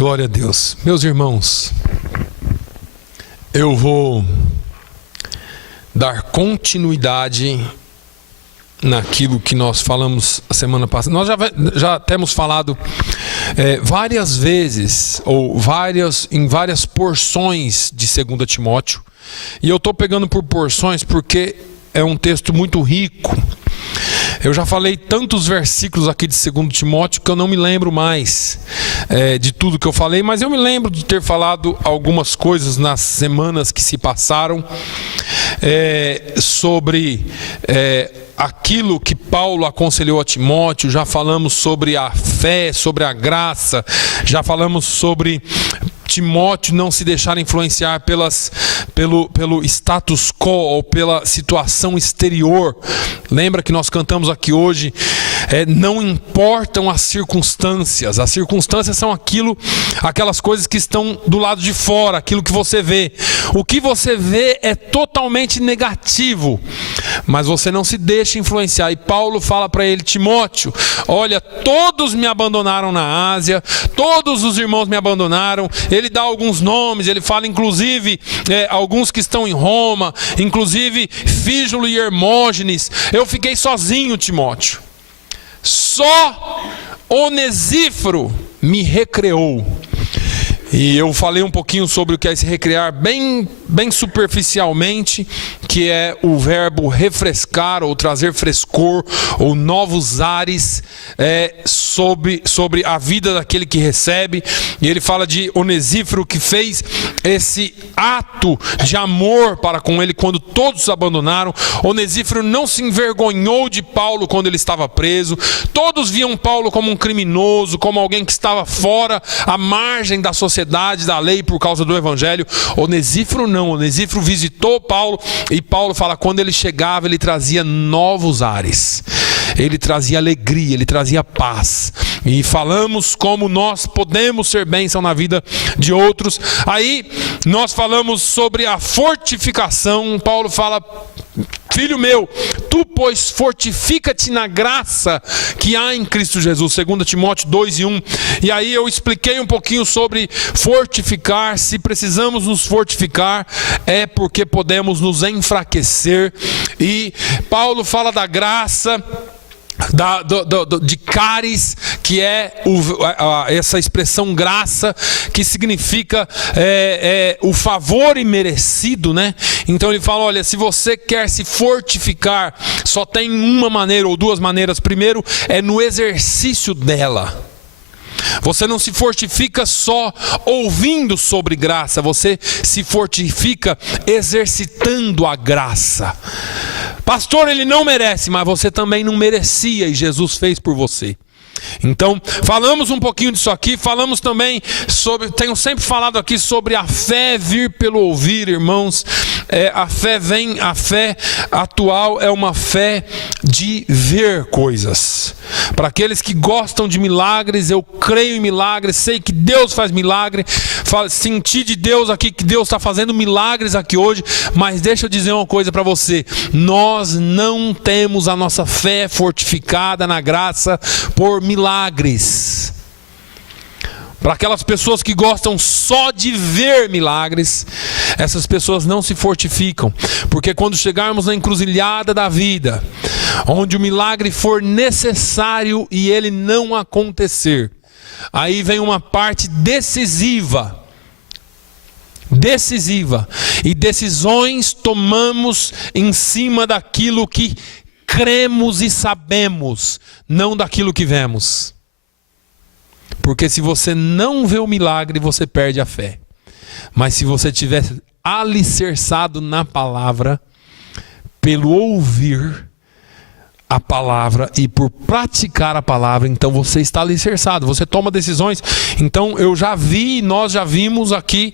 Glória a Deus. Meus irmãos, eu vou dar continuidade naquilo que nós falamos a semana passada. Nós já temos falado várias vezes, em várias porções de 2 Timóteo. E eu estou pegando por porções porque é um texto muito rico. Eu já falei tantos versículos aqui de 2 Timóteo que eu não me lembro mais de tudo que eu falei, mas eu me lembro de ter falado algumas coisas nas semanas que se passaram sobre aquilo que Paulo aconselhou a Timóteo. Já falamos sobre a fé, sobre a graça, já falamos sobre Timóteo não se deixar influenciar pelo status quo ou pela situação exterior. Lembra que nós cantamos aqui hoje, não importam as circunstâncias são aquelas coisas que estão do lado de fora, aquilo que você vê. O que você vê é totalmente negativo, mas você não se deixa influenciar. E Paulo fala para ele: Timóteo, olha, todos me abandonaram na Ásia, todos os irmãos me abandonaram. Ele dá alguns nomes, ele fala inclusive alguns que estão em Roma, inclusive Fígelo e Hermógenes. Eu fiquei sozinho, Timóteo. Só Onesíforo me recreou. E eu falei um pouquinho sobre o que é se recrear bem superficialmente, que é o verbo refrescar ou trazer frescor ou novos ares sobre a vida daquele que recebe. E ele fala de Onesíforo, que fez esse ato de amor para com ele quando todos o abandonaram. Onesíforo não se envergonhou de Paulo quando ele estava preso. Todos viam Paulo como um criminoso, como alguém que estava fora, à margem da sociedade, da lei, por causa do evangelho. Onesíforo não. Onesíforo visitou Paulo, e Paulo fala, quando ele chegava, ele trazia novos ares, ele trazia alegria, ele trazia paz. E falamos como nós podemos ser bênção na vida de outros. Aí nós falamos sobre a fortificação. Paulo fala: filho meu, tu, pois, fortifica-te na graça que há em Cristo Jesus. 2 Timóteo 2:1. E aí eu expliquei um pouquinho sobre fortificar. Se precisamos nos fortificar, é porque podemos nos enfraquecer. E Paulo fala da graça, de caris, que é essa expressão graça, que significa o favor imerecido, né? Então ele fala: olha, se você quer se fortificar, só tem uma maneira ou duas maneiras. Primeiro é no exercício dela. Você não se fortifica só ouvindo sobre graça, você se fortifica exercitando a graça. Pastor, ele não merece, mas você também não merecia e Jesus fez por você. Então, falamos um pouquinho disso aqui. Falamos também sobre, tenho sempre falado aqui sobre a fé vir pelo ouvir, irmãos. A fé atual é uma fé de ver coisas. Para aqueles que gostam de milagres, eu creio em milagres, sei que Deus faz milagre, senti de Deus aqui que Deus está fazendo milagres aqui hoje. Mas deixa eu dizer uma coisa para você: nós não temos a nossa fé fortificada na graça por milagres. Para aquelas pessoas que gostam só de ver milagres, essas pessoas não se fortificam, porque quando chegarmos na encruzilhada da vida, onde o milagre for necessário e ele não acontecer, aí vem uma parte decisiva, e decisões tomamos em cima daquilo que cremos e sabemos, não daquilo que vemos. Porque se você não vê o milagre, você perde a fé. Mas se você estiver alicerçado na palavra, pelo ouvir a palavra e por praticar a palavra, então você está alicerçado, você toma decisões. Então eu já vi, nós já vimos aqui,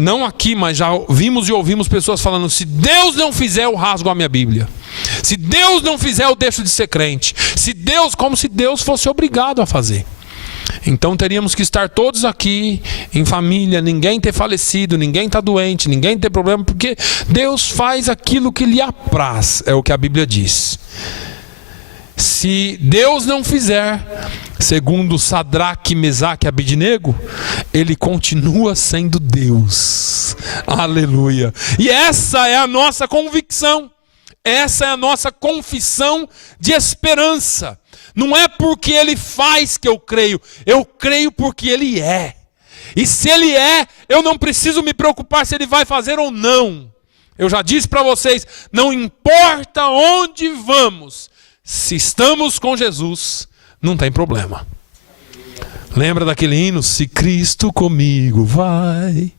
não aqui, mas já vimos e ouvimos pessoas falando: se Deus não fizer, eu rasgo a minha Bíblia. Se Deus não fizer, eu deixo de ser crente. Como se Deus fosse obrigado a fazer. Então teríamos que estar todos aqui em família, ninguém ter falecido, ninguém está doente, ninguém ter problema, porque Deus faz aquilo que lhe apraz, é o que a Bíblia diz. Se Deus não fizer, segundo Sadraque, Mesaque e Abednego, ele continua sendo Deus. Aleluia. E essa é a nossa convicção. Essa é a nossa confissão de esperança. Não é porque ele faz que eu creio porque ele é. E se ele é, eu não preciso me preocupar se ele vai fazer ou não. Eu já disse para vocês, não importa onde vamos, se estamos com Jesus, não tem problema. Lembra daquele hino? Se Cristo comigo vai,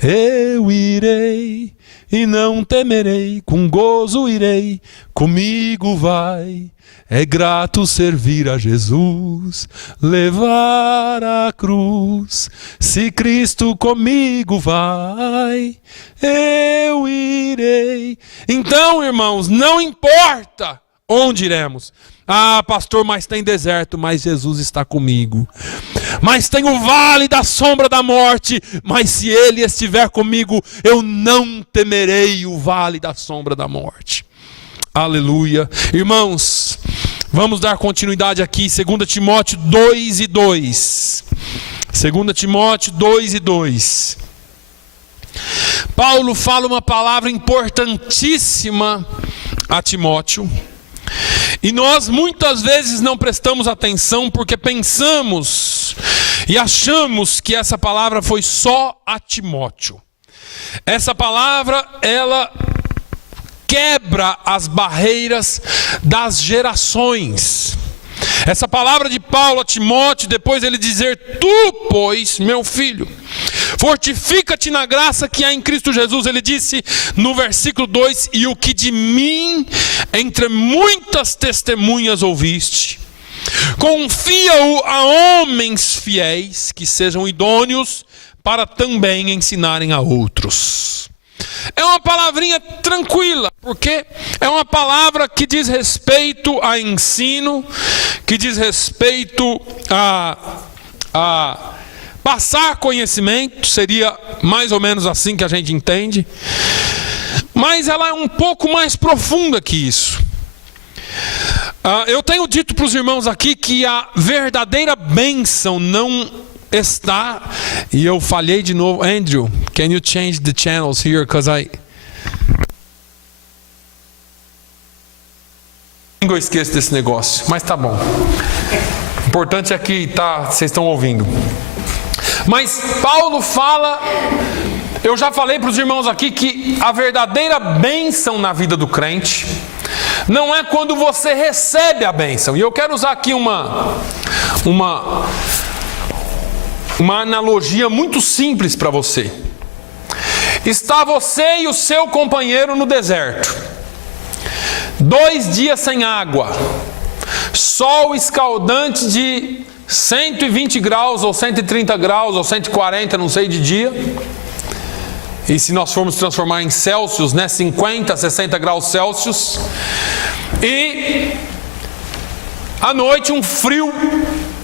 eu irei e não temerei, com gozo irei, comigo vai. É grato servir a Jesus, levar a cruz. Se Cristo comigo vai, eu irei. Então, irmãos, não importa onde iremos. Ah, pastor, mas tem deserto, mas Jesus está comigo. Mas tem o vale da sombra da morte, mas se Ele estiver comigo, eu não temerei o vale da sombra da morte. Aleluia. Irmãos, vamos dar continuidade aqui, 2 Timóteo 2:2. 2 Timóteo 2:2. Paulo fala uma palavra importantíssima a Timóteo. E nós muitas vezes não prestamos atenção porque pensamos e achamos que essa palavra foi só a Timóteo. Essa palavra, ela quebra as barreiras das gerações. Essa palavra de Paulo a Timóteo, depois ele dizer: tu, pois, meu filho, fortifica-te na graça que há em Cristo Jesus. Ele disse no versículo 2: e o que de mim entre muitas testemunhas ouviste, confia-o a homens fiéis, que sejam idôneos para também ensinarem a outros. É uma palavrinha tranquila, porque é uma palavra que diz respeito a ensino, que diz respeito a passar conhecimento, seria mais ou menos assim que a gente entende. Mas ela é um pouco mais profunda que isso. Eu tenho dito para os irmãos aqui que a verdadeira bênção não está, e eu falhei de novo. Andrew, can you change the channels here, because eu esqueço desse negócio, mas tá bom. O importante é que vocês estão ouvindo. Mas Paulo fala, eu já falei para os irmãos aqui que a verdadeira bênção na vida do crente não é quando você recebe a bênção. E eu quero usar aqui uma analogia muito simples para você. Está você e o seu companheiro no deserto, 2 dias sem água, sol escaldante de 120 graus, ou 130 graus, ou 140, não sei, de dia. E se nós formos transformar em Celsius, 50, 60 graus Celsius. E à noite um frio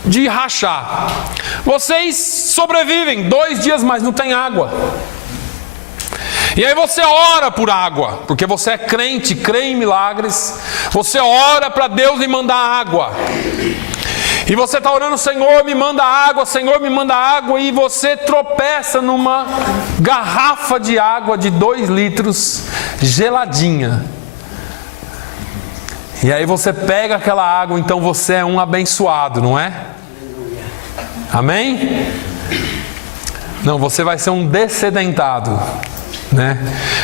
de rachar. Vocês sobrevivem 2 dias, mas não tem água. E aí você ora por água, porque você é crente, crê em milagres. Você ora para Deus lhe mandar água. E você está orando: Senhor, me manda água, Senhor, me manda água. E você tropeça numa garrafa de água de 2 litros, geladinha. E aí você pega aquela água, então você é um abençoado, não é? Amém? Não, você vai ser um descedentado, né?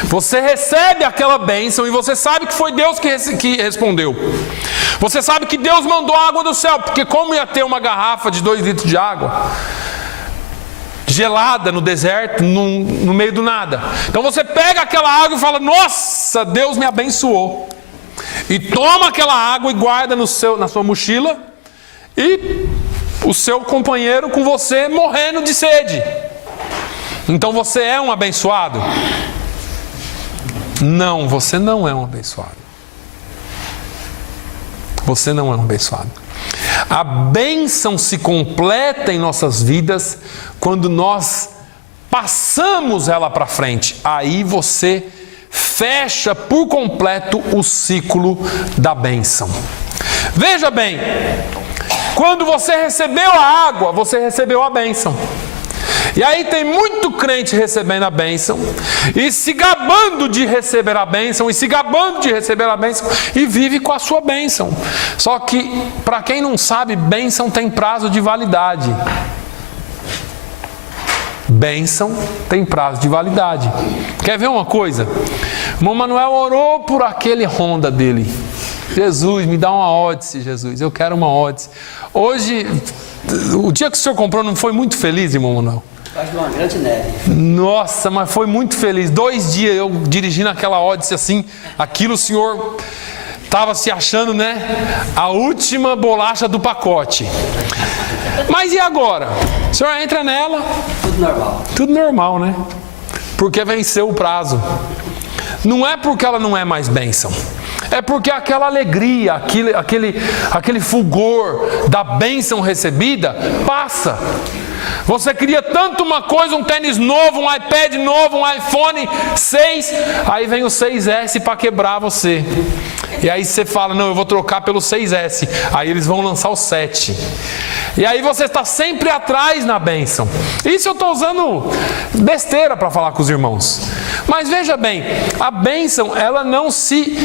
Você recebe aquela bênção e você sabe que foi Deus que respondeu. Você sabe que Deus mandou água do céu, porque como ia ter uma garrafa de 2 litros de água gelada no deserto, no meio do nada? Então você pega aquela água e fala: nossa, Deus me abençoou. E toma aquela água e guarda na sua mochila, e o seu companheiro com você morrendo de sede. Então você é um abençoado? Não, você não é um abençoado. Você não é um abençoado. A bênção se completa em nossas vidas quando nós passamos ela para frente. Aí você fecha por completo o ciclo da bênção. Veja bem, quando você recebeu a água, você recebeu a bênção. E aí tem muito crente recebendo a bênção e se gabando de receber a bênção, e se gabando de receber a bênção, e vive com a sua bênção. Só que, para quem não sabe, bênção tem prazo de validade. Bênção tem prazo de validade. Quer ver uma coisa? O irmão Manuel orou por aquele Honda dele. Jesus, me dá uma Odyssey, Jesus, eu quero uma Odyssey. Hoje, o dia que o senhor comprou não foi muito feliz, irmão Manuel? Quase uma grande neve. Nossa, mas foi muito feliz. 2 dias eu dirigindo aquela Odyssey assim, aquilo o senhor estava se achando, né? A última bolacha do pacote. Mas e agora? O senhor entra nela. Tudo normal. Tudo normal, né? Porque venceu o prazo. Não é porque ela não é mais bênção. É porque aquela alegria, aquele fulgor da bênção recebida passa. Você queria tanto uma coisa, um tênis novo, um iPad novo, um iPhone 6, aí vem o 6S para quebrar você. E aí você fala, não, eu vou trocar pelo 6S. Aí eles vão lançar o 7. E aí você está sempre atrás na bênção. Isso eu estou usando besteira para falar com os irmãos. Mas veja bem, a bênção, ela não se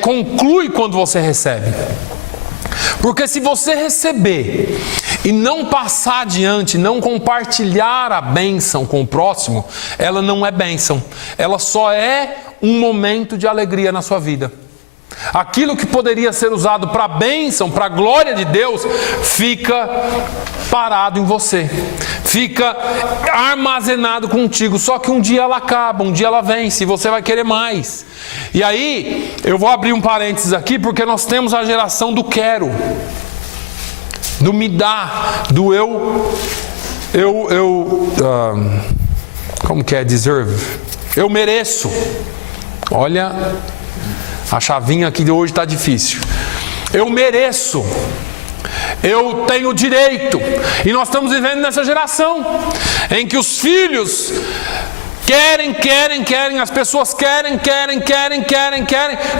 conclui quando você recebe. Porque se você receber e não passar adiante, não compartilhar a bênção com o próximo, ela não é bênção. Ela só é um momento de alegria na sua vida. Aquilo que poderia ser usado para a bênção, para a glória de Deus, fica parado em você, fica armazenado contigo. Só que um dia ela acaba, um dia ela vence e você vai querer mais. E aí, eu vou abrir um parênteses aqui, porque nós temos a geração do quero, do me dá, do como que é? Deserve. Eu mereço. Olha, a chavinha aqui de hoje está difícil. Eu mereço. Eu tenho direito. E nós estamos vivendo nessa geração em que os filhos querem, as pessoas querem,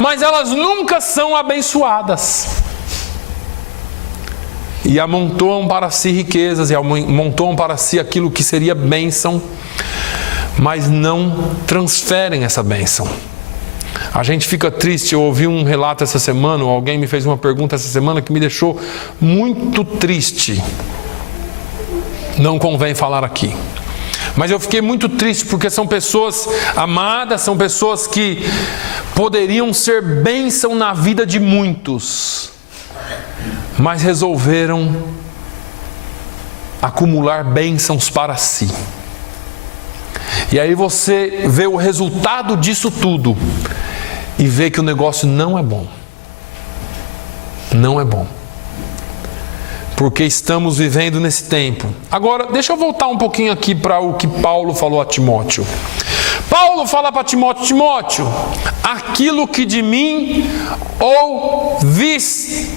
mas elas nunca são abençoadas. E amontoam para si riquezas, e amontoam para si aquilo que seria bênção, mas não transferem essa bênção. A gente fica triste. Eu ouvi um relato essa semana, ou alguém me fez uma pergunta essa semana que me deixou muito triste. Não convém falar aqui. Mas eu fiquei muito triste porque são pessoas amadas, são pessoas que poderiam ser bênção na vida de muitos, mas resolveram acumular bênçãos para si. E aí você vê o resultado disso tudo e vê que o negócio não é bom. Não é bom. Porque estamos vivendo nesse tempo. Agora, deixa eu voltar um pouquinho aqui para o que Paulo falou a Timóteo. Paulo fala para Timóteo: Timóteo, aquilo que de mim ouvistes,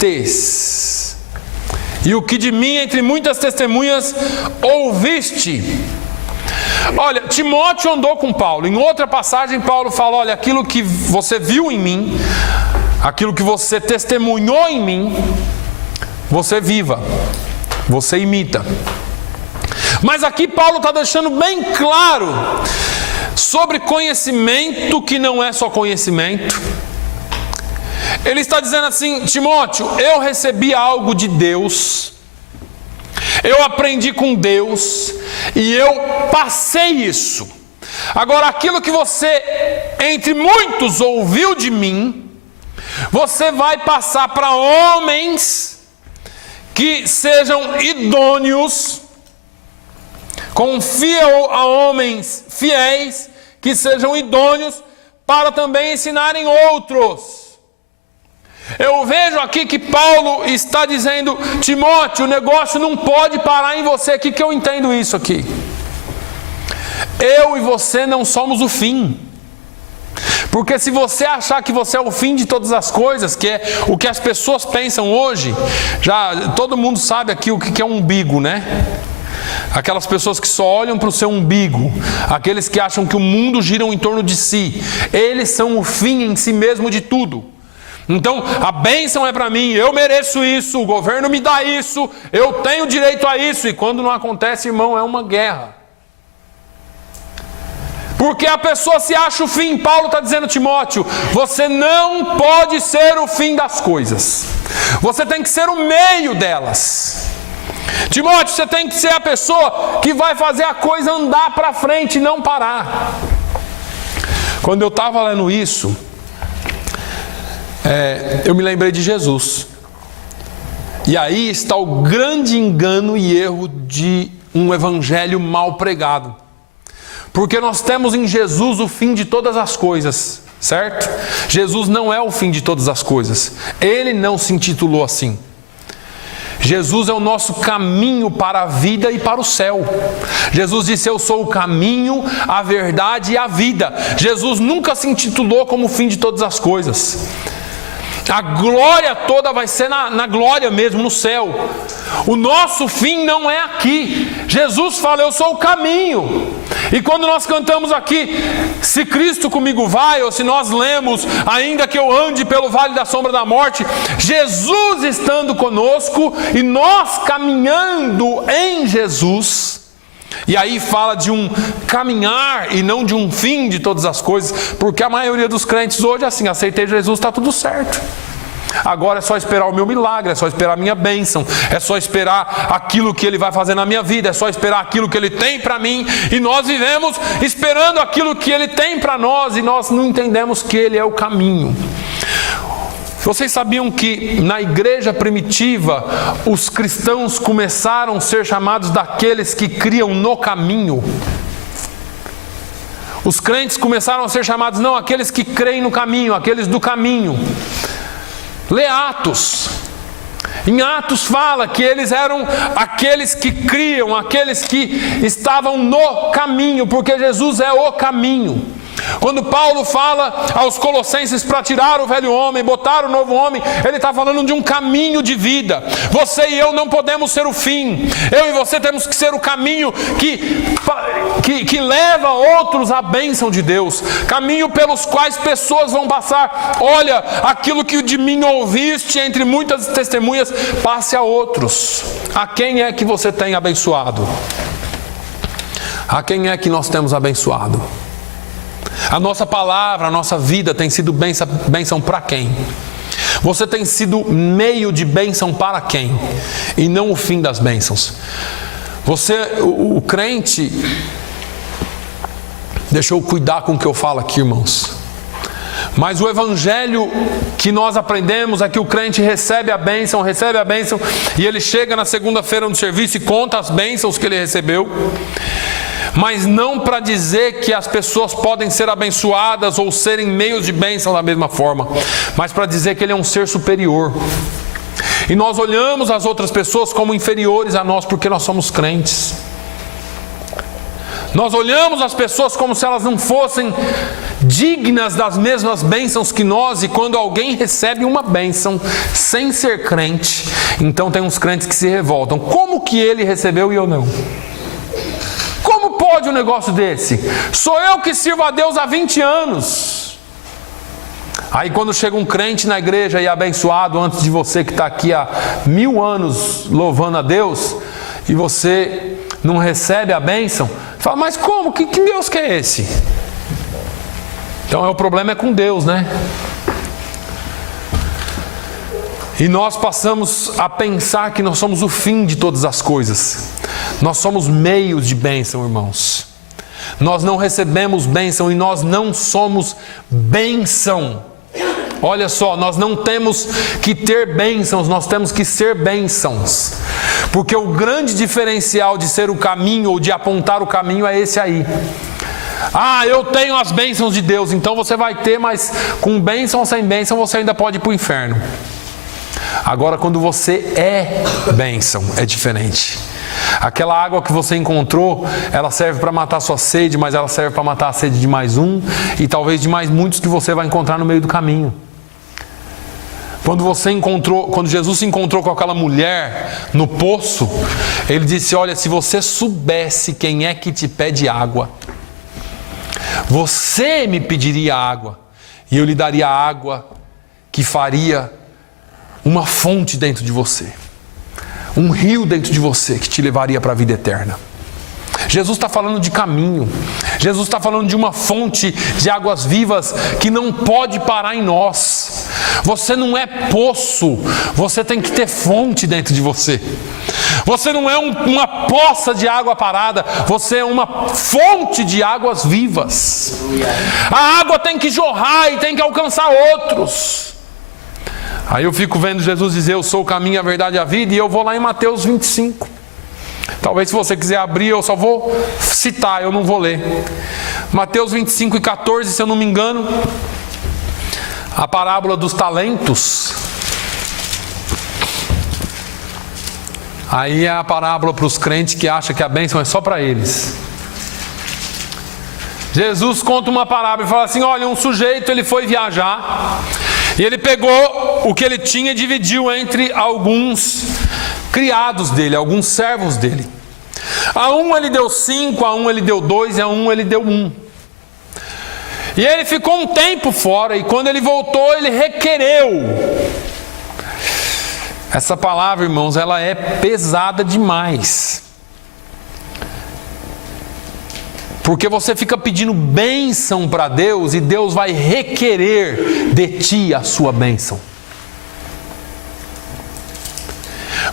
e o que de mim entre muitas testemunhas ouviste. Olha, Timóteo andou com Paulo. Em outra passagem, Paulo fala: olha, aquilo que você viu em mim, aquilo que você testemunhou em mim, você viva, você imita. Mas aqui Paulo está deixando bem claro sobre conhecimento que não é só conhecimento. Ele está dizendo assim: Timóteo, eu recebi algo de Deus, eu aprendi com Deus e eu passei isso. Agora, aquilo que você, entre muitos, ouviu de mim, você vai passar para homens que sejam idôneos, confia a homens fiéis que sejam idôneos para também ensinarem outros. Eu vejo aqui que Paulo está dizendo: Timóteo, o negócio não pode parar em você. O que eu entendo isso aqui? Eu e você não somos o fim. Porque se você achar que você é o fim de todas as coisas, que é o que as pessoas pensam hoje, já todo mundo sabe aqui o que é um umbigo, né? Aquelas pessoas que só olham para o seu umbigo, aqueles que acham que o mundo gira em torno de si, eles são o fim em si mesmo de tudo. Então a bênção é para mim, eu mereço isso, o governo me dá isso, eu tenho direito a isso. E quando não acontece, irmão, é uma guerra. Porque a pessoa se acha o fim. Paulo está dizendo, Timóteo, você não pode ser o fim das coisas. Você tem que ser o meio delas. Timóteo, você tem que ser a pessoa que vai fazer a coisa andar para frente e não parar. Quando eu estava lendo isso, eu me lembrei de Jesus. E aí está o grande engano e erro de um evangelho mal pregado. Porque nós temos em Jesus o fim de todas as coisas, certo? Jesus não é o fim de todas as coisas. Ele não se intitulou assim. Jesus é o nosso caminho para a vida e para o céu. Jesus disse, eu sou o caminho, a verdade e a vida. Jesus nunca se intitulou como o fim de todas as coisas. A glória toda vai ser na glória mesmo, no céu. O nosso fim não é aqui. Jesus fala, eu sou o caminho. E quando nós cantamos aqui, se Cristo comigo vai, ou se nós lemos, ainda que eu ande pelo vale da sombra da morte, Jesus estando conosco e nós caminhando em Jesus. E aí fala de um caminhar e não de um fim de todas as coisas, porque a maioria dos crentes hoje é assim, aceitei Jesus, está tudo certo. Agora é só esperar o meu milagre, é só esperar a minha bênção, é só esperar aquilo que Ele vai fazer na minha vida, é só esperar aquilo que Ele tem para mim, e nós vivemos esperando aquilo que Ele tem para nós, e nós não entendemos que Ele é o caminho. Vocês sabiam que na igreja primitiva, os cristãos começaram a ser chamados daqueles que criam no caminho? Os crentes começaram a ser chamados, não, aqueles que creem no caminho, aqueles do caminho. Lê Atos. Em Atos fala que eles eram aqueles que criam, aqueles que estavam no caminho, porque Jesus é o caminho. Quando Paulo fala aos Colossenses para tirar o velho homem, botar o novo homem, ele está falando de um caminho de vida. Você e eu não podemos ser o fim. Eu e você temos que ser o caminho que leva outros à bênção de Deus. Caminho pelos quais pessoas vão passar. Olha, aquilo que de mim ouviste entre muitas testemunhas, passe a outros. A quem é que você tem abençoado? A quem é que nós temos abençoado? A nossa palavra, a nossa vida tem sido bênção para quem? Você tem sido meio de bênção para quem? E não o fim das bênçãos. O crente, deixa eu cuidar com o que eu falo aqui, irmãos. Mas o evangelho que nós aprendemos é que o crente recebe a bênção, e ele chega na segunda-feira no serviço e conta as bênçãos que ele recebeu. Mas não para dizer que as pessoas podem ser abençoadas ou serem meios de bênção da mesma forma, mas para dizer que ele é um ser superior. E nós olhamos as outras pessoas como inferiores a nós porque nós somos crentes. Nós olhamos as pessoas como se elas não fossem dignas das mesmas bênçãos que nós, e quando alguém recebe uma bênção sem ser crente, então tem uns crentes que se revoltam. Como que ele recebeu e eu não? Como pode um negócio desse? Sou eu que sirvo a Deus há 20 anos. Aí quando chega um crente na igreja e é abençoado antes de você que está aqui há 1000 anos louvando a Deus, e você não recebe a bênção, fala, mas como? Que Deus que é esse? Então o problema é com Deus, né? E nós passamos a pensar que nós somos o fim de todas as coisas. Nós somos meios de bênção, irmãos. Nós não recebemos bênção e nós não somos bênção. Olha só, nós não temos que ter bênçãos, nós temos que ser bênçãos. Porque o grande diferencial de ser o caminho ou de apontar o caminho é esse aí. Ah, eu tenho as bênçãos de Deus, então você vai ter, mas com bênção ou sem bênção você ainda pode ir para o inferno. Agora, quando você é bênção, é diferente. Aquela água que você encontrou, ela serve para matar a sua sede, mas ela serve para matar a sede de mais um e talvez de mais muitos que você vai encontrar no meio do caminho. Quando Jesus se encontrou com aquela mulher no poço, ele disse, olha, se você soubesse quem é que te pede água, você me pediria água e eu lhe daria água que faria uma fonte dentro de você, um rio dentro de você que te levaria para a vida eterna. Jesus está falando de caminho. Jesus está falando de uma fonte de águas vivas que não pode parar em nós. Você não é poço, você tem que ter fonte dentro de você. Você não é uma poça de água parada, você é uma fonte de águas vivas. A água tem que jorrar e tem que alcançar outros. Aí eu fico vendo Jesus dizer: eu sou o caminho, a verdade e a vida, e eu vou lá em Mateus 25. Talvez se você quiser abrir, eu só vou citar, eu não vou ler. Mateus 25 e 14, se eu não me engano, a parábola dos talentos. Aí é a parábola para os crentes que acham que a bênção é só para eles. Jesus conta uma parábola e fala assim: olha, um sujeito, ele foi viajar e ele pegou o que ele tinha e dividiu entre alguns criados dele, alguns servos dele. A um ele deu 5, a um ele deu 2 e a um ele deu 1. E ele ficou um tempo fora, e quando ele voltou, ele requereu. Essa palavra, irmãos, ela é pesada demais. Porque você fica pedindo bênção para Deus e Deus vai requerer de ti a sua bênção.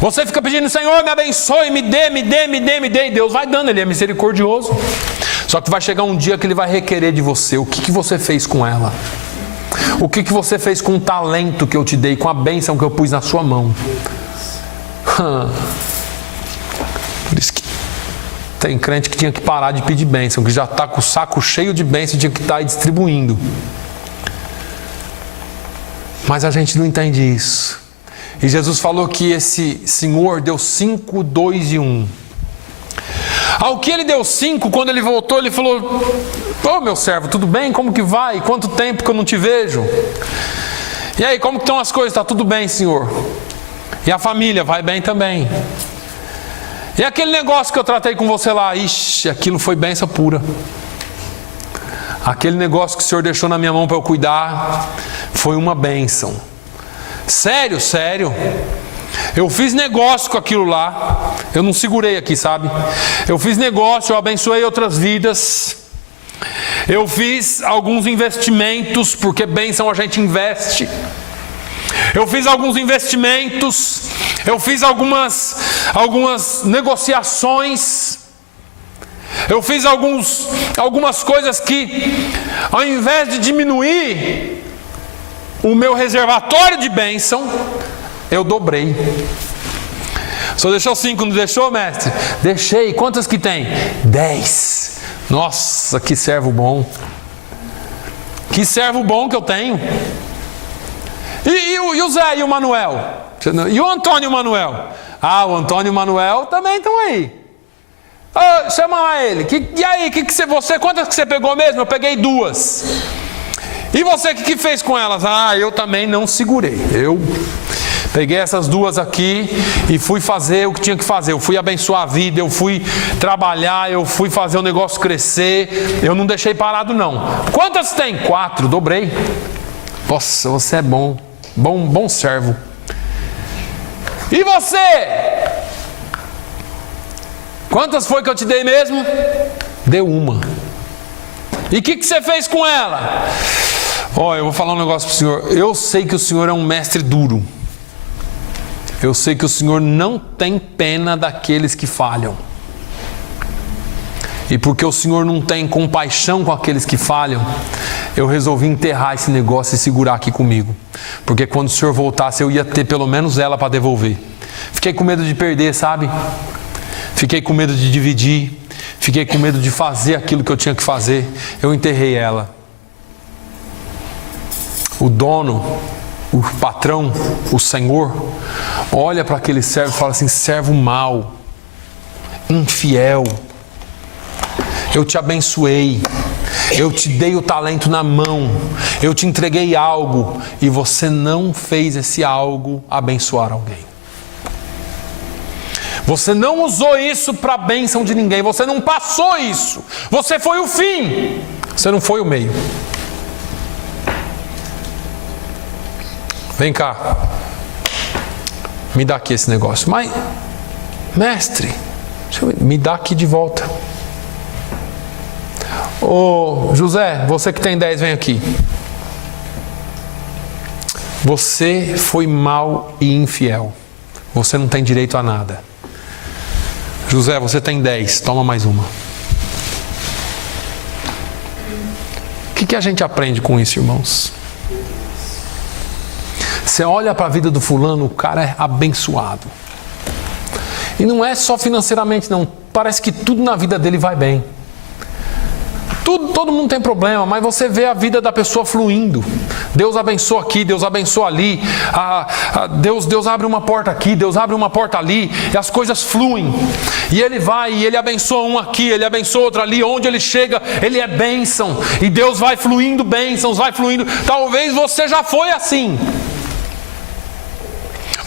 Você fica pedindo: Senhor, me abençoe, me dê, e Deus vai dando, Ele é misericordioso. Só que vai chegar um dia que Ele vai requerer de você. O que você fez com ela? O que você fez com o talento que eu te dei, com a bênção que eu pus na sua mão? Por isso que tem crente que tinha que parar de pedir bênção, que já está com o saco cheio de bênção e tinha que estar aí distribuindo. Mas a gente não entende isso. E Jesus falou que esse senhor deu 5, 2 e 1. Ao que ele deu 5, quando ele voltou, ele falou: ô meu servo, tudo bem? Como que vai? Quanto tempo que eu não te vejo? E aí, como que estão as coisas? Está tudo bem, senhor? E a família? Vai bem também. E aquele negócio que eu tratei com você lá? Ixi, aquilo foi bênção pura. Aquele negócio que o senhor deixou na minha mão para eu cuidar foi uma bênção. Sério, sério. Eu fiz negócio com aquilo lá. Eu não segurei aqui, sabe? Eu fiz negócio, eu abençoei outras vidas. Eu fiz alguns investimentos, porque bênção a gente investe. Eu fiz alguns investimentos. Eu fiz algumas negociações. Eu fiz algumas coisas que, ao invés de diminuir o meu reservatório de bênção, eu dobrei. Só deixou 5, não deixou, mestre? Deixei. Quantas que tem? 10. Nossa, que servo bom. Que servo bom que eu tenho. E o Zé e o Manuel? E o Antônio e o Manuel? Ah, o Antônio e o Manuel também estão aí. Chama lá ele. E aí, você, quantas que você pegou mesmo? Eu peguei 2. E você, o que fez com elas? Ah, eu também não segurei. Eu peguei essas 2 aqui e fui fazer o que tinha que fazer. Eu fui abençoar a vida, eu fui trabalhar, eu fui fazer o negócio crescer. Eu não deixei parado, não. Quantas tem? 4, dobrei. Nossa, você é bom. Bom servo. E você? Quantas foi que eu te dei mesmo? Deu 1. E o que você fez com ela? Eu vou falar um negócio para o senhor. Eu sei que o senhor é um mestre duro. Eu sei que o senhor não tem pena daqueles que falham. E porque o senhor não tem compaixão com aqueles que falham, eu resolvi enterrar esse negócio e segurar aqui comigo. Porque quando o senhor voltasse, eu ia ter pelo menos ela para devolver. Fiquei com medo de perder, sabe? Fiquei com medo de dividir. Fiquei com medo de fazer aquilo que eu tinha que fazer. Eu enterrei ela. O dono, o patrão, o senhor, olha para aquele servo e fala assim: servo mau, infiel, eu te abençoei, eu te dei o talento na mão, eu te entreguei algo e você não fez esse algo abençoar alguém. Você não usou isso para a bênção de ninguém, você não passou isso, você foi o fim, você não foi o meio. Vem cá. Me dá aqui esse negócio. Mas, mestre, me dá aqui de volta. Ô José, você que tem 10, vem aqui. Você foi mau e infiel. Você não tem direito a nada. José, você tem 10, toma mais uma. O que a gente aprende com isso, irmãos? Você olha para a vida do fulano, o cara é abençoado. E não é só financeiramente, não. Parece que tudo na vida dele vai bem. Todo mundo tem problema, mas você vê a vida da pessoa fluindo. Deus abençoa aqui, Deus abençoa ali. Deus abre uma porta aqui, Deus abre uma porta ali. E as coisas fluem. E ele vai e ele abençoa um aqui, ele abençoa outro ali. Onde ele chega, ele é bênção. E Deus vai fluindo bênçãos, vai fluindo. Talvez você já foi assim.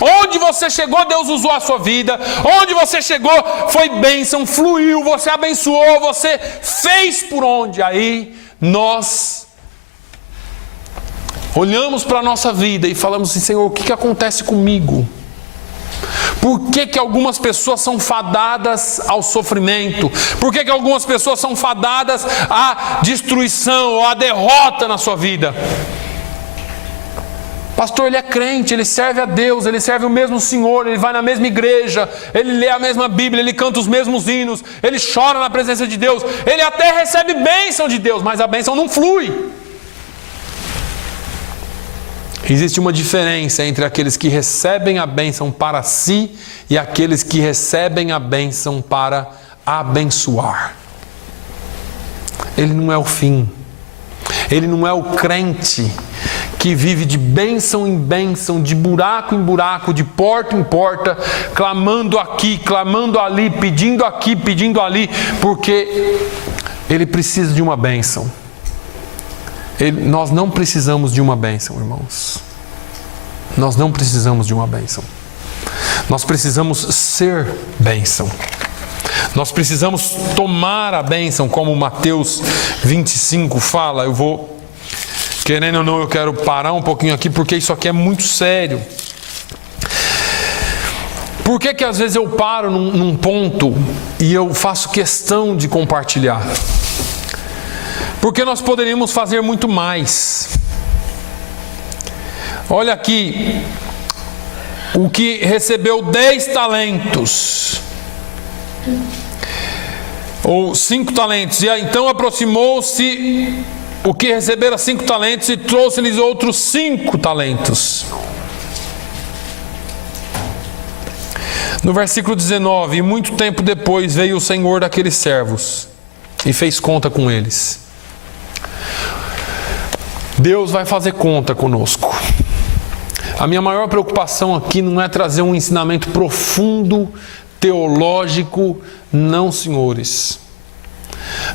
Onde você chegou, Deus usou a sua vida. Onde você chegou, foi bênção, fluiu, você abençoou, você fez por onde. Aí nós olhamos para a nossa vida e falamos assim: Senhor, o que acontece comigo? Por que algumas pessoas são fadadas ao sofrimento? Por que algumas pessoas são fadadas à destruição ou à derrota na sua vida? Pastor, ele é crente, ele serve a Deus, ele serve o mesmo Senhor, ele vai na mesma igreja, ele lê a mesma Bíblia, ele canta os mesmos hinos, ele chora na presença de Deus, ele até recebe bênção de Deus, mas a bênção não flui. Existe uma diferença entre aqueles que recebem a bênção para si e aqueles que recebem a bênção para abençoar. Ele não é o fim. Ele não é o crente que vive de bênção em bênção, de buraco em buraco, de porta em porta, clamando aqui, clamando ali, pedindo aqui, pedindo ali, porque ele precisa de uma bênção. Nós não precisamos de uma bênção, irmãos. Nós não precisamos de uma bênção. Nós precisamos ser bênção. Nós precisamos tomar a bênção, como Mateus 25 fala. Eu vou, querendo ou não, eu quero parar um pouquinho aqui, porque isso aqui é muito sério. Por que às vezes eu paro num ponto e eu faço questão de compartilhar? Porque nós poderíamos fazer muito mais. Olha aqui, o que recebeu 10 talentos, ou 5 talentos, e então aproximou-se o que recebera 5 talentos e trouxe-lhes outros 5 talentos. No versículo 19, e muito tempo depois veio o senhor daqueles servos e fez conta com eles. Deus vai fazer conta conosco. A minha maior preocupação aqui não é trazer um ensinamento profundo, teológico, não, senhores.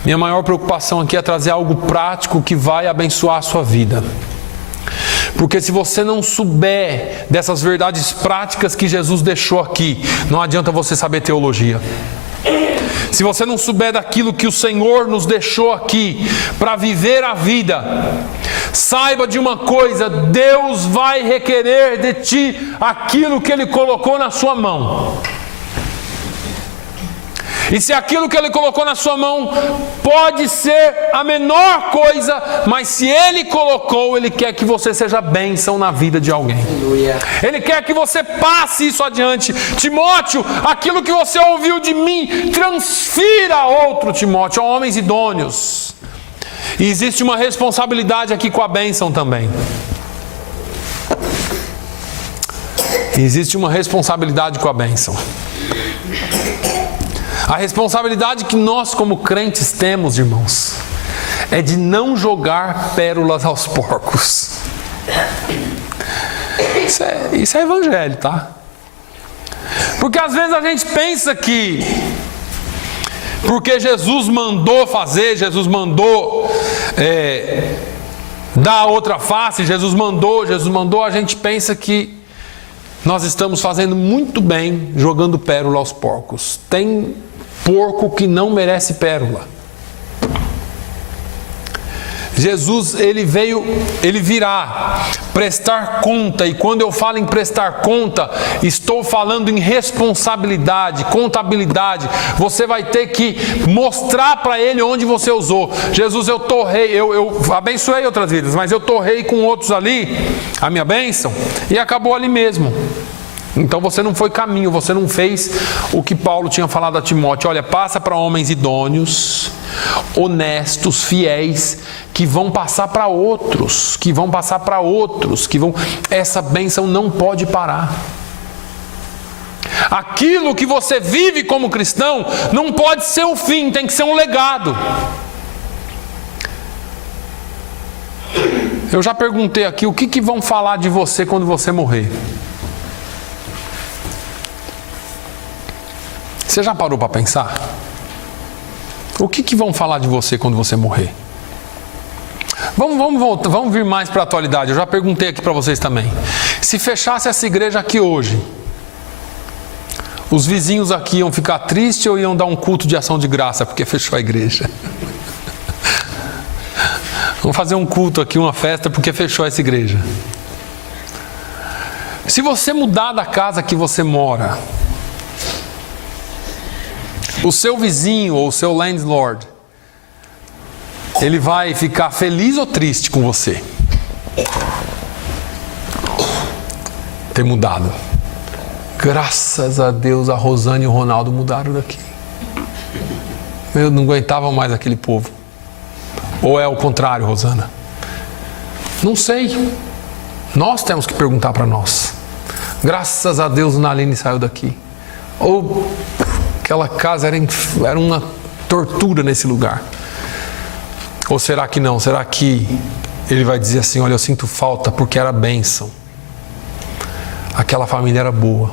Minha maior preocupação aqui é trazer algo prático que vai abençoar a sua vida. Porque se você não souber dessas verdades práticas que Jesus deixou aqui, não adianta você saber teologia. Se você não souber daquilo que o Senhor nos deixou aqui para viver a vida, saiba de uma coisa: Deus vai requerer de ti aquilo que Ele colocou na sua mão. E se aquilo que Ele colocou na sua mão pode ser a menor coisa, mas se Ele colocou, Ele quer que você seja bênção na vida de alguém. Aleluia. Ele quer que você passe isso adiante. Timóteo, aquilo que você ouviu de mim, transfira a outro Timóteo, a homens idôneos. E existe uma responsabilidade aqui com a bênção também. Existe uma responsabilidade com a bênção. A responsabilidade que nós como crentes temos, irmãos, é de não jogar pérolas aos porcos. Isso é evangelho, tá? Porque às vezes a gente pensa que porque Jesus mandou fazer, Jesus mandou dar a outra face, Jesus mandou, a gente pensa que nós estamos fazendo muito bem jogando pérola aos porcos. Tem porco que não merece pérola. Jesus, ele virá prestar conta, e quando eu falo em prestar conta, estou falando em responsabilidade, contabilidade. Você vai ter que mostrar para ele onde você usou. Jesus, eu torrei, eu abençoei outras vidas, mas eu torrei com outros ali a minha bênção e acabou ali mesmo. Então você não foi caminho, você não fez o que Paulo tinha falado a Timóteo. Olha, passa para homens idôneos, honestos, fiéis, que vão passar para outros, essa bênção não pode parar. Aquilo que você vive como cristão não pode ser o fim, tem que ser um legado. Eu já perguntei aqui, o que vão falar de você quando você morrer? Você já parou para pensar? O que vão falar de você quando você morrer? Vamos voltar, vamos vir mais para a atualidade. Eu já perguntei aqui para vocês também. Se fechasse essa igreja aqui hoje, os vizinhos aqui iam ficar tristes ou iam dar um culto de ação de graça porque fechou a igreja? Vamos fazer um culto aqui, uma festa porque fechou essa igreja. Se você mudar da casa que você mora, o seu vizinho ou o seu landlord, ele vai ficar feliz ou triste com você ter mudado? Graças a Deus a Rosane e o Ronaldo mudaram daqui. Eu não aguentava mais aquele povo. Ou é o contrário, Rosana? Não sei. Nós temos que perguntar para nós. Graças a Deus o Naline saiu daqui. Ou aquela casa era uma tortura nesse lugar. Ou será que não? Será que ele vai dizer assim, olha, eu sinto falta porque era bênção. Aquela família era boa.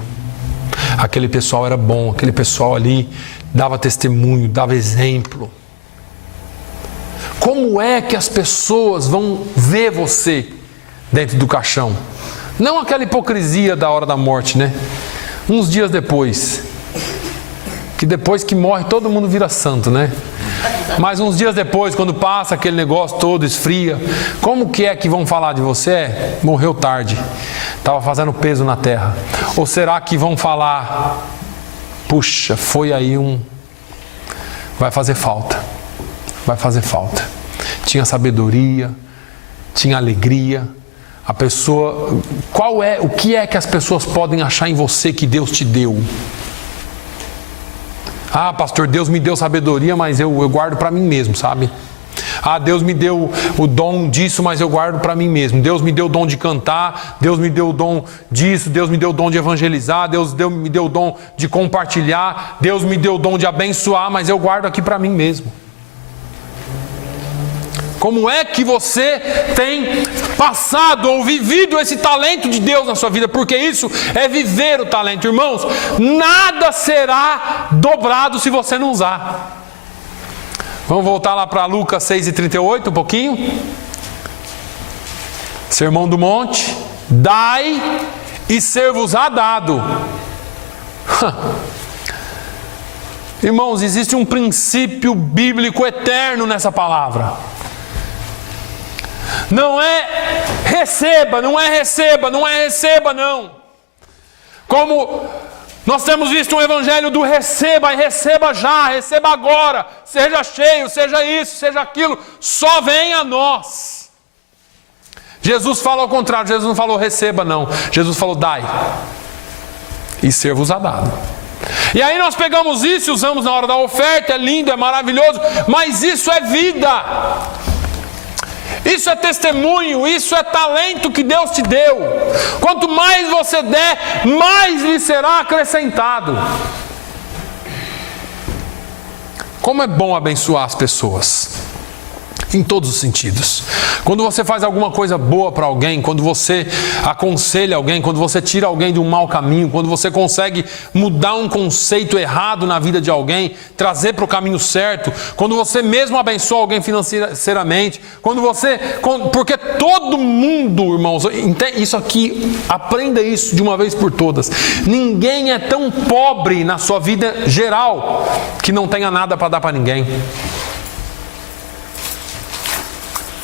Aquele pessoal era bom. Aquele pessoal ali dava testemunho, dava exemplo. Como é que as pessoas vão ver você dentro do caixão? Não aquela hipocrisia da hora da morte, né? Uns dias depois. Que depois que morre todo mundo vira santo, né? Mas uns dias depois, quando passa aquele negócio todo, esfria, como que é que vão falar de você? Morreu tarde, estava fazendo peso na terra. Ou será que vão falar, puxa, foi aí vai fazer falta, tinha sabedoria, tinha alegria. A pessoa, o que é que as pessoas podem achar em você que Deus te deu? Ah, pastor, Deus me deu sabedoria, mas eu guardo para mim mesmo, sabe? Ah, Deus me deu o dom disso, mas eu guardo para mim mesmo. Deus me deu o dom de cantar, Deus me deu o dom disso, Deus me deu o dom de evangelizar, Deus me deu o dom de compartilhar, Deus me deu o dom de abençoar, mas eu guardo aqui para mim mesmo. Como é que você tem passado ou vivido esse talento de Deus na sua vida? Porque isso é viver o talento. Irmãos, nada será dobrado se você não usar. Vamos voltar lá para Lucas 6:38 um pouquinho. Sermão do Monte. Dai e ser-vos-á dado. Irmãos, existe um princípio bíblico eterno nessa palavra. Não é receba, não. Como nós temos visto um evangelho do receba, e receba já, receba agora, seja cheio, seja isso, seja aquilo, só vem a nós. Jesus fala ao contrário, Jesus não falou receba não, Jesus falou dai e ser-vos-á dado. E aí nós pegamos isso e usamos na hora da oferta, é lindo, é maravilhoso, mas isso é vida. Isso é testemunho, isso é talento que Deus te deu. Quanto mais você der, mais lhe será acrescentado. Como é bom abençoar as pessoas, em todos os sentidos. Quando você faz alguma coisa boa para alguém, quando você aconselha alguém, quando você tira alguém de um mau caminho, quando você consegue mudar um conceito errado na vida de alguém, trazer para o caminho certo, quando você mesmo abençoa alguém financeiramente, porque todo mundo, irmãos, isso aqui, aprenda isso de uma vez por todas. Ninguém é tão pobre na sua vida geral que não tenha nada para dar para ninguém.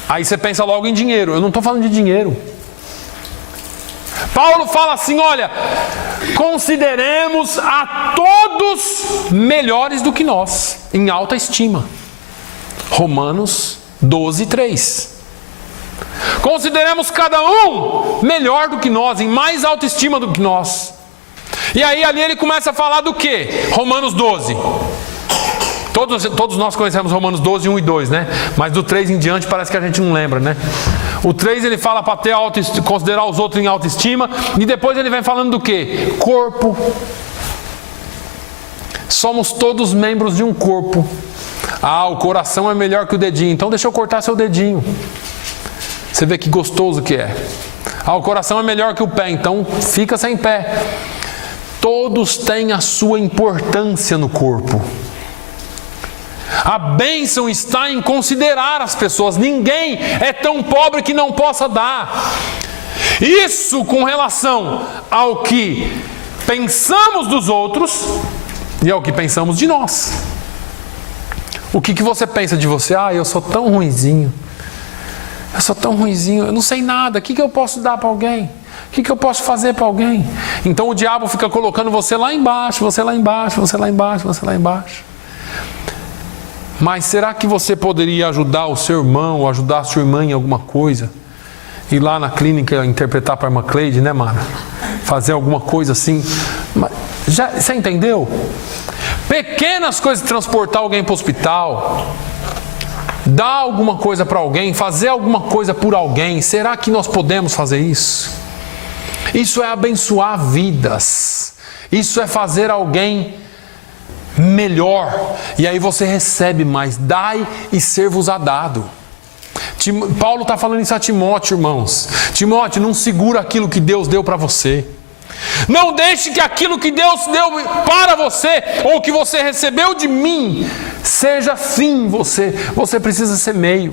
Aí você pensa logo em dinheiro. Eu não estou falando de dinheiro. Paulo fala assim, olha, consideremos a todos melhores do que nós, em alta estima. Romanos 12:3. Consideremos cada um melhor do que nós, em mais alta estima do que nós. E aí ali ele começa a falar do quê? Romanos 12. Todos nós conhecemos Romanos 12, 1 e 2, né? Mas do 3 em diante parece que a gente não lembra, né? O 3 ele fala para ter considerar os outros em autoestima. E depois ele vem falando do quê? Corpo. Somos todos membros de um corpo. Ah, o coração é melhor que o dedinho. Então deixa eu cortar seu dedinho. Você vê que gostoso que é. Ah, o coração é melhor que o pé. Então fica sem pé. Todos têm a sua importância no corpo. A bênção está em considerar as pessoas. Ninguém é tão pobre que não possa dar. Isso com relação ao que pensamos dos outros e ao que pensamos de nós. O que você pensa de você? Ah, eu sou tão ruinzinho. Eu sou tão ruinzinho, eu não sei nada. O que eu posso dar para alguém? O que eu posso fazer para alguém? Então o diabo fica colocando você lá embaixo, você lá embaixo, você lá embaixo, você lá embaixo. Mas será que você poderia ajudar o seu irmão ou ajudar a sua irmã em alguma coisa? Ir lá na clínica interpretar para a irmã Cleide, né, Mara? Fazer alguma coisa assim. Você entendeu? Pequenas coisas, transportar alguém para o hospital, dar alguma coisa para alguém, fazer alguma coisa por alguém. Será que nós podemos fazer isso? Isso é abençoar vidas. Isso é fazer alguém melhor, e aí você recebe mais. Dai e ser-vos-á dado. Paulo está falando isso a Timóteo, irmãos. Timóteo, não segura aquilo que Deus deu para você. Não deixe que aquilo que Deus deu para você, ou que você recebeu de mim, seja fim. Você precisa ser meio.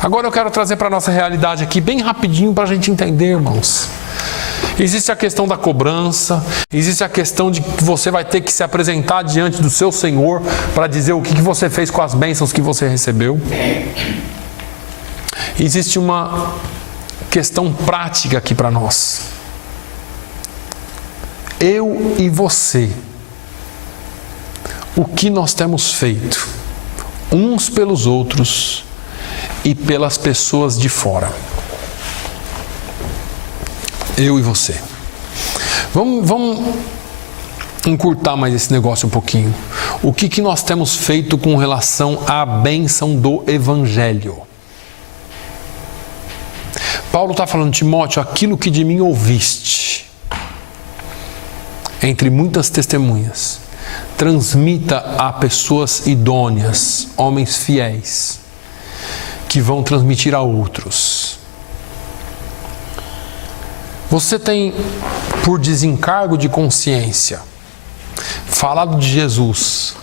Agora eu quero trazer para a nossa realidade aqui, bem rapidinho, para a gente entender, irmãos. Existe a questão da cobrança, existe a questão de que você vai ter que se apresentar diante do seu Senhor para dizer o que você fez com as bênçãos que você recebeu. Existe uma questão prática aqui para nós. Eu e você, o que nós temos feito uns pelos outros e pelas pessoas de fora. Eu e você. Vamos encurtar mais esse negócio um pouquinho. O que nós temos feito com relação à bênção do Evangelho? Paulo está falando, Timóteo, aquilo que de mim ouviste, entre muitas testemunhas, transmita a pessoas idôneas, homens fiéis, que vão transmitir a outros. Você tem, por desencargo de consciência, falado de Jesus.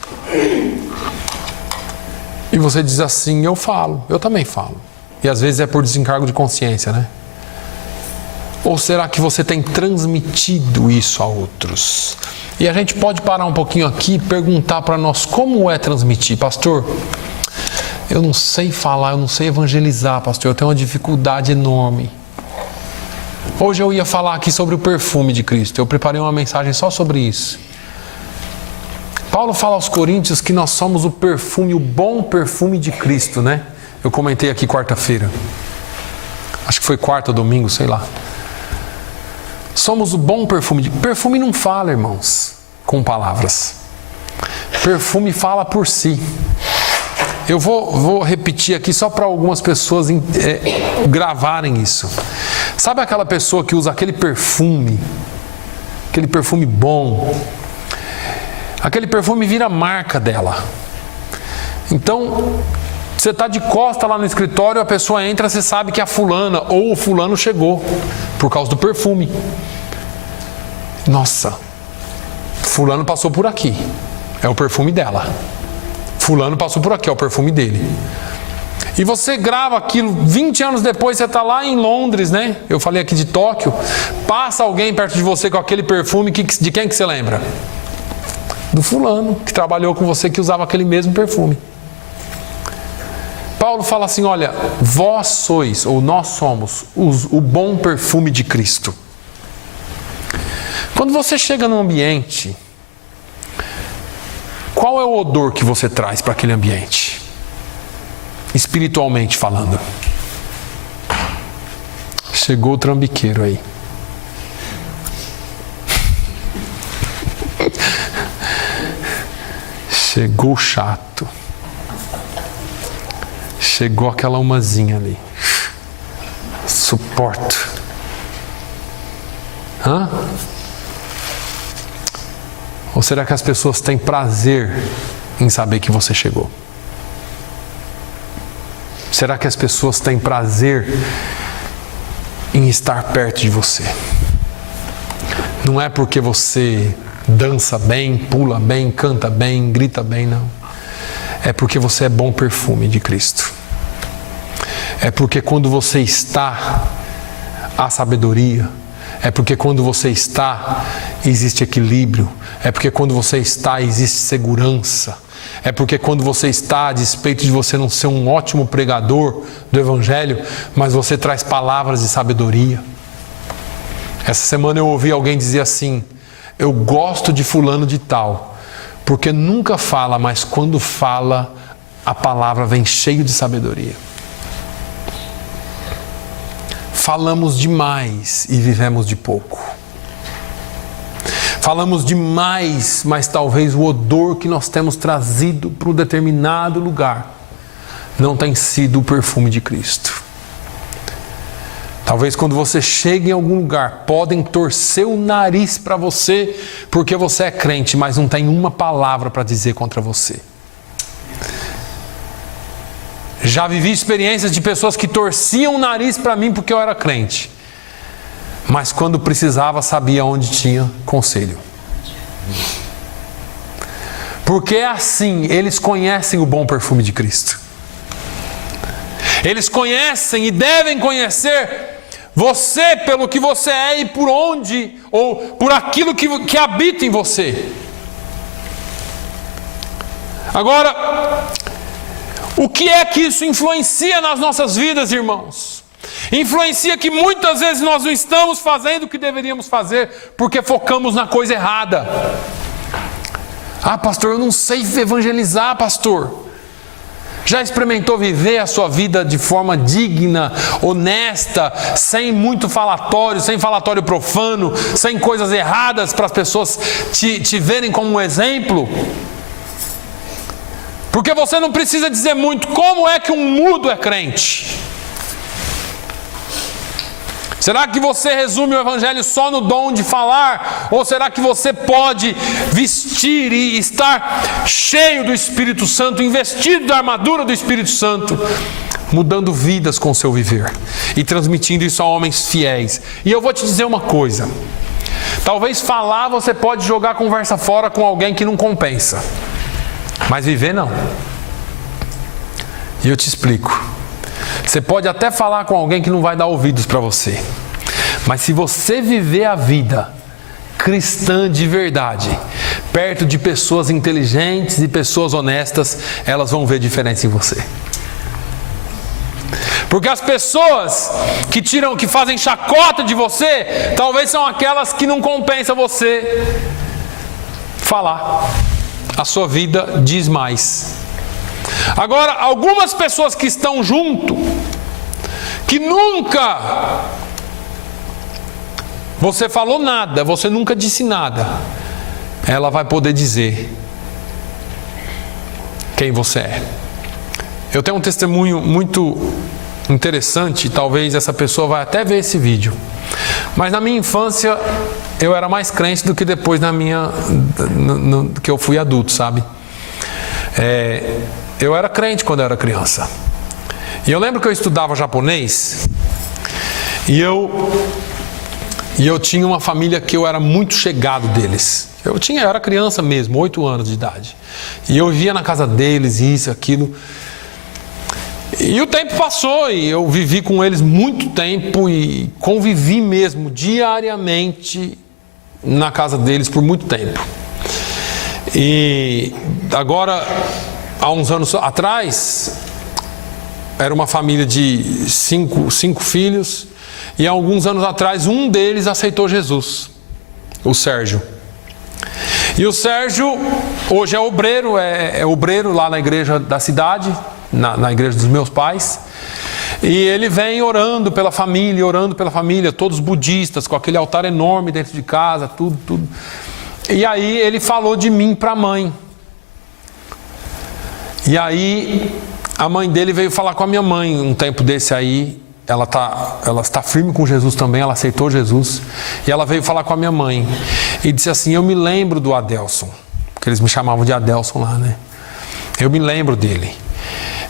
E você diz assim, eu falo, eu também falo. E às vezes é por desencargo de consciência, né? Ou será que você tem transmitido isso a outros? E a gente pode parar um pouquinho aqui e perguntar para nós como é transmitir. Pastor, eu não sei falar, eu não sei evangelizar, pastor, eu tenho uma dificuldade enorme. Hoje eu ia falar aqui sobre o perfume de Cristo. Eu preparei uma mensagem só sobre isso. Paulo fala aos Coríntios que nós somos o perfume, o bom perfume de Cristo, né? Eu comentei aqui quarta-feira. Acho que foi quarta ou domingo, sei lá. Somos o bom perfume. Perfume não fala, irmãos, com palavras. Perfume fala por si. Eu vou repetir aqui só para algumas pessoas gravarem isso. Sabe aquela pessoa que usa aquele perfume bom? Aquele perfume vira a marca dela. Então, você está de costa lá no escritório, a pessoa entra, você sabe que a fulana ou o fulano chegou por causa do perfume. Nossa, fulano passou por aqui, é o perfume dela. Fulano passou por aqui, é o perfume dele. E você grava aquilo, 20 anos depois você está lá em Londres, né? Eu falei aqui de Tóquio. Passa alguém perto de você com aquele perfume, de quem que você lembra? Do fulano, que trabalhou com você, que usava aquele mesmo perfume. Paulo fala assim, olha, vós sois, ou nós somos, o bom perfume de Cristo. Quando você chega num ambiente, qual é o odor que você traz para aquele ambiente? Espiritualmente falando. Chegou o trambiqueiro aí. Chegou o chato. Chegou aquela umazinha ali. Suporto. Hã? Ou será que as pessoas têm prazer em saber que você chegou? Será que as pessoas têm prazer em estar perto de você? Não é porque você dança bem, pula bem, canta bem, grita bem, não. É porque você é bom perfume de Cristo. É porque quando você está, há sabedoria. É porque quando você está, existe equilíbrio. É porque quando você está, existe segurança. É porque quando você está, a despeito de você não ser um ótimo pregador do Evangelho, mas você traz palavras de sabedoria. Essa semana eu ouvi alguém dizer assim, eu gosto de fulano de tal, porque nunca fala, mas quando fala, a palavra vem cheio de sabedoria. Falamos demais e vivemos de pouco. Falamos demais, mas talvez o odor que nós temos trazido para um determinado lugar não tem sido o perfume de Cristo. Talvez quando você chega em algum lugar, podem torcer o nariz para você porque você é crente, mas não tem uma palavra para dizer contra você. Já vivi experiências de pessoas que torciam o nariz para mim porque eu era crente. Mas quando precisava, sabia onde tinha conselho. Porque é assim, eles conhecem o bom perfume de Cristo. Eles conhecem e devem conhecer você pelo que você é e por onde, ou por aquilo que habita em você. Agora, o que é que isso influencia nas nossas vidas, irmãos? Influencia que muitas vezes nós não estamos fazendo o que deveríamos fazer porque focamos na coisa errada. Ah, pastor, eu não sei evangelizar, pastor. Já experimentou viver a sua vida de forma digna, honesta, sem muito falatório, sem falatório profano, sem coisas erradas para as pessoas te verem como um exemplo? Porque você não precisa dizer muito. Como é que um mudo é crente? Será que você resume o Evangelho só no dom de falar? Ou será que você pode vestir e estar cheio do Espírito Santo, investido da armadura do Espírito Santo, mudando vidas com o seu viver e transmitindo isso a homens fiéis? E eu vou te dizer uma coisa. Talvez falar você pode jogar a conversa fora com alguém que não compensa. Mas viver não. E eu te explico. Você pode até falar com alguém que não vai dar ouvidos para você. Mas se você viver a vida cristã de verdade, perto de pessoas inteligentes e pessoas honestas, elas vão ver diferença em você. Porque as pessoas que fazem chacota de você, talvez são aquelas que não compensa você falar. A sua vida diz mais. Agora, algumas pessoas que estão junto, que nunca você falou nada, você nunca disse nada, ela vai poder dizer quem você é. Eu tenho um testemunho muito interessante, talvez essa pessoa vai até ver esse vídeo. Mas na minha infância, eu era mais crente do que depois que eu fui adulto, sabe? Eu era crente quando eu era criança. E eu lembro que eu estudava japonês e eu tinha uma família que eu era muito chegado deles. Eu era criança mesmo, 8 anos de idade. E eu vivia na casa deles, isso, aquilo. E o tempo passou e eu vivi com eles muito tempo e convivi mesmo diariamente na casa deles por muito tempo. E agora, há uns anos atrás, era uma família de cinco filhos, e há alguns anos atrás um deles aceitou Jesus, o Sérgio. E o Sérgio hoje é obreiro, é obreiro lá na igreja da cidade, na igreja dos meus pais. E ele vem orando pela família, todos budistas, com aquele altar enorme dentro de casa, tudo. E aí ele falou de mim para a mãe. E aí a mãe dele veio falar com a minha mãe um tempo desse aí. Ela está firme com Jesus também, ela aceitou Jesus. E ela veio falar com a minha mãe. E disse assim, eu me lembro do Adelson. Porque eles me chamavam de Adelson lá, né? Eu me lembro dele.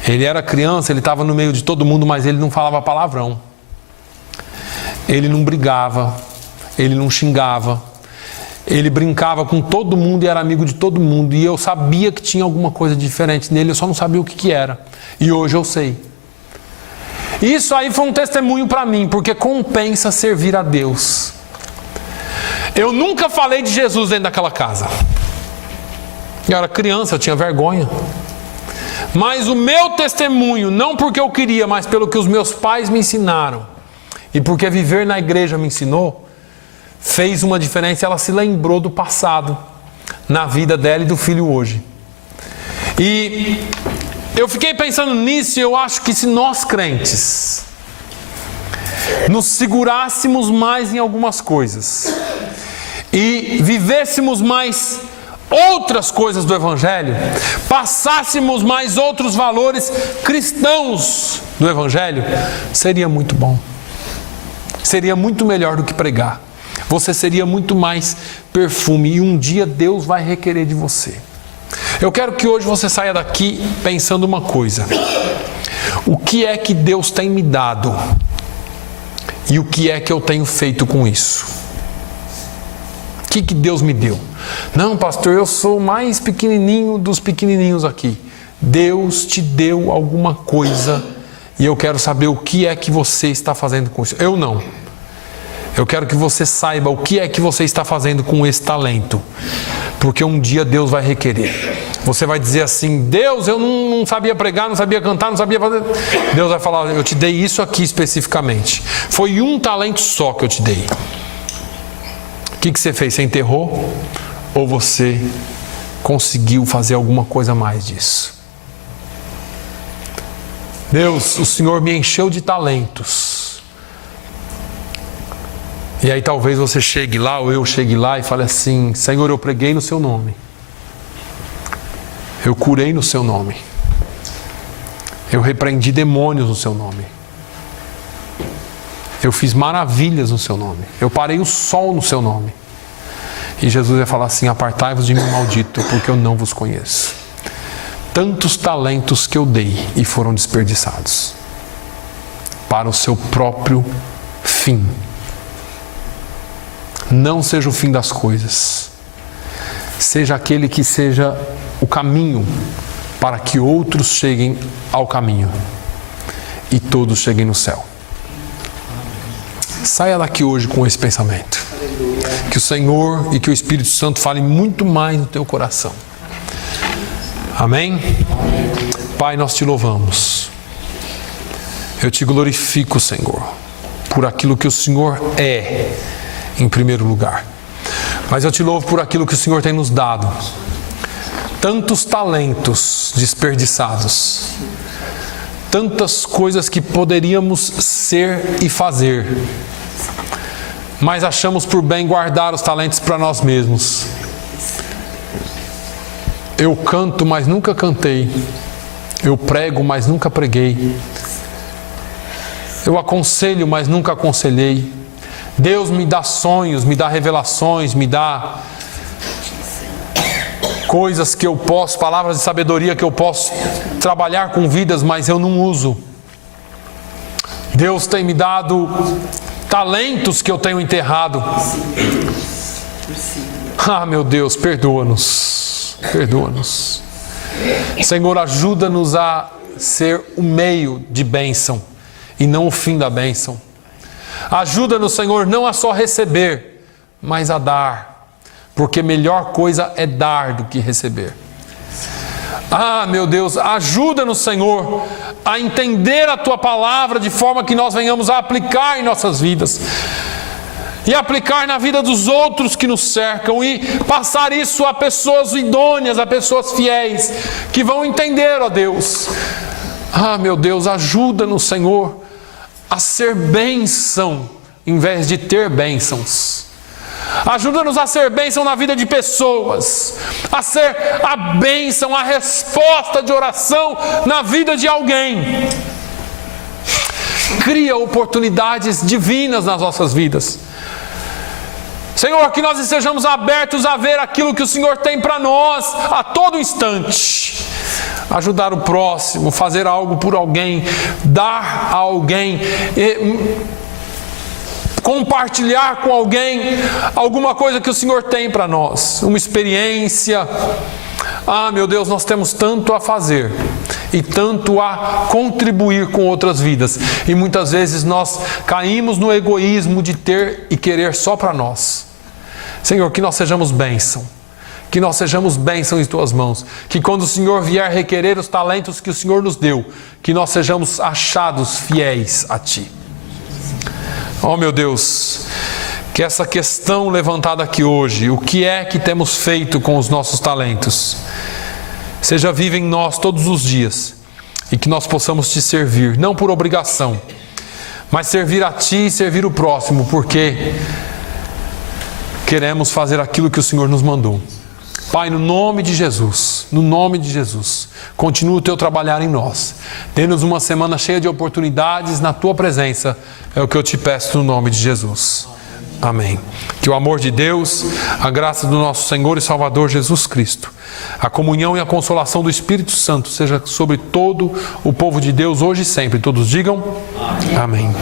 Ele era criança, ele estava no meio de todo mundo, mas ele não falava palavrão. Ele não brigava, ele não xingava. Ele brincava com todo mundo e era amigo de todo mundo. E eu sabia que tinha alguma coisa diferente nele, eu só não sabia o que era. E hoje eu sei. Isso aí foi um testemunho para mim, porque compensa servir a Deus. Eu nunca falei de Jesus dentro daquela casa. Eu era criança, eu tinha vergonha. Mas o meu testemunho, não porque eu queria, mas pelo que os meus pais me ensinaram, e porque viver na igreja me ensinou, fez uma diferença. Ela se lembrou do passado, na vida dela e do filho hoje. E eu fiquei pensando nisso, e eu acho que se nós crentes nos segurássemos mais em algumas coisas e vivêssemos mais outras coisas do Evangelho, passássemos mais outros valores cristãos do Evangelho, seria muito bom. Seria muito melhor do que pregar. Você seria muito mais perfume, e um dia Deus vai requerer de você. Eu quero que hoje você saia daqui pensando uma coisa: o que é que Deus tem me dado e o que é que eu tenho feito com isso? O que Deus me deu? Não, pastor, eu sou o mais pequenininho dos pequenininhos aqui. Deus te deu alguma coisa e eu quero saber o que é que você está fazendo com isso. Eu não. Eu quero que você saiba o que é que você está fazendo com esse talento, porque um dia Deus vai requerer. Você vai dizer assim: Deus, eu não sabia pregar, não sabia cantar, não sabia fazer. Deus vai falar: eu te dei isso aqui especificamente. Foi um talento só que eu te dei. O que você fez? Você enterrou? Ou você conseguiu fazer alguma coisa a mais disso? Deus, o Senhor me encheu de talentos. E aí talvez você chegue lá, ou eu chegue lá e fale assim: Senhor, eu preguei no seu nome. Eu curei no seu nome. Eu repreendi demônios no seu nome. Eu fiz maravilhas no seu nome. Eu parei o sol no seu nome. E Jesus vai falar assim: apartai-vos de mim, maldito, porque eu não vos conheço. Tantos talentos que eu dei e foram desperdiçados para o seu próprio fim. Não seja o fim das coisas. Seja aquele que seja o caminho para que outros cheguem ao caminho e todos cheguem no céu. Saia daqui hoje com esse pensamento. Que o Senhor e que o Espírito Santo falem muito mais no teu coração. Amém? Pai, nós te louvamos. Eu te glorifico, Senhor, por aquilo que o Senhor é, em primeiro lugar. Mas eu te louvo por aquilo que o Senhor tem nos dado. Tantos talentos desperdiçados. Tantas coisas que poderíamos ser e fazer. Mas achamos por bem guardar os talentos para nós mesmos. Eu canto, mas nunca cantei. Eu prego, mas nunca preguei. Eu aconselho, mas nunca aconselhei. Deus me dá sonhos, me dá revelações, me dá coisas que eu posso, palavras de sabedoria que eu posso trabalhar com vidas, mas eu não uso. Deus tem me dado talentos que eu tenho enterrado. Ah, meu Deus, perdoa-nos. Perdoa-nos. Senhor, ajuda-nos a ser o meio de bênção e não o fim da bênção. Ajuda-nos, Senhor, não a só receber, mas a dar. Porque melhor coisa é dar do que receber. Meu Deus, ajuda-nos, Senhor, a entender a Tua palavra de forma que nós venhamos a aplicar em nossas vidas. E aplicar na vida dos outros que nos cercam. E passar isso a pessoas idôneas, a pessoas fiéis, que vão entender, ó Deus. Meu Deus, ajuda-nos, Senhor, a ser bênção em vez de ter bênçãos. Ajuda-nos a ser bênção na vida de pessoas, a ser a bênção, a resposta de oração na vida de alguém. Cria oportunidades divinas nas nossas vidas. Senhor, que nós estejamos abertos a ver aquilo que o Senhor tem para nós a todo instante. Ajudar o próximo, fazer algo por alguém, dar a alguém, compartilhar com alguém alguma coisa que o Senhor tem para nós, uma experiência. Meu Deus, nós temos tanto a fazer e tanto a contribuir com outras vidas. E muitas vezes nós caímos no egoísmo de ter e querer só para nós. Senhor, que nós sejamos bênção. Que nós sejamos bênção em Tuas mãos. Que quando o Senhor vier requerer os talentos que o Senhor nos deu, que nós sejamos achados fiéis a Ti. Meu Deus, que essa questão levantada aqui hoje, o que é que temos feito com os nossos talentos, seja viva em nós todos os dias e que nós possamos Te servir, não por obrigação, mas servir a Ti e servir o próximo, porque queremos fazer aquilo que o Senhor nos mandou. Pai, no nome de Jesus, continua o Teu trabalhar em nós. Dê-nos uma semana cheia de oportunidades na Tua presença, é o que eu Te peço no nome de Jesus. Amém. Que o amor de Deus, a graça do nosso Senhor e Salvador Jesus Cristo, a comunhão e a consolação do Espírito Santo seja sobre todo o povo de Deus hoje e sempre. Todos digam amém.